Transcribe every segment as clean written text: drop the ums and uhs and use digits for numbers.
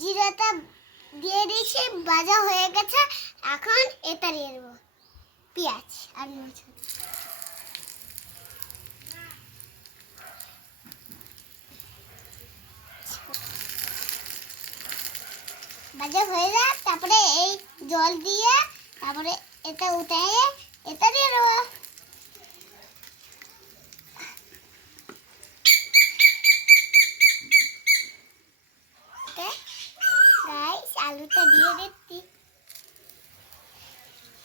জিরাটা দিয়ে দিয়েছি, ভাজা হয়ে গেছে। এখন এটা দিয়ে দেবো, পেঁয়াজ আর মরিচ। ভাজা হয়ে যায়, তারপরে এই জল দিয়ে তারপরে এটা উঠে এটা দিয়ে দেবো। গাইস আলুটা দিয়ে দিচ্ছি।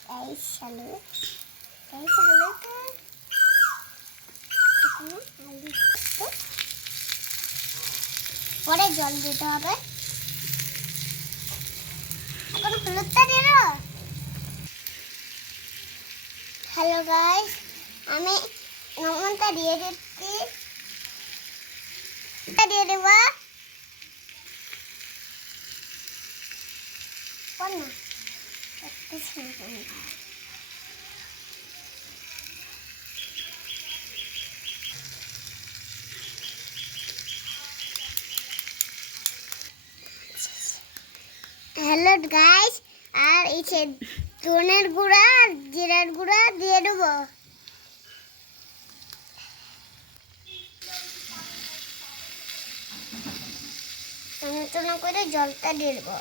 গাইস আলুটা পরে জল দিতে হবে। এখন হলুদটা দিয়ে দেবো। হ্যালো গাইস, আমি লবণটা দিয়ে দিচ্ছি। এটা দিয়ে দেবো। না হ্যালো গাইস, আর এই ধনের গুঁড়া আর জিরার গুঁড়া দিয়ে দেবো। টুনা করে জলটা দিয়ে দেবো।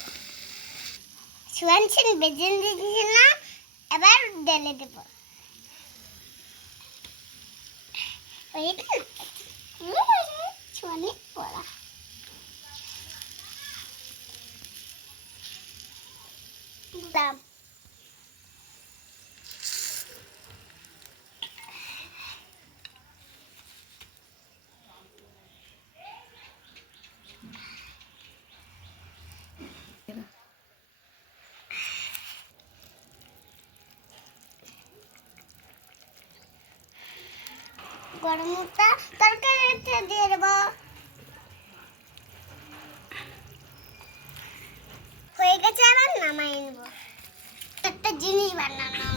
শুনছেন বেজেন দিয়েছি না, এবার ঢেলে দেবো। অনেক পড়া দাম। গরমটা তরকারিতে দিয়ে দেবো। হয়ে গেছে, আবার নামাই নেবো। একটা জিনিস বানানো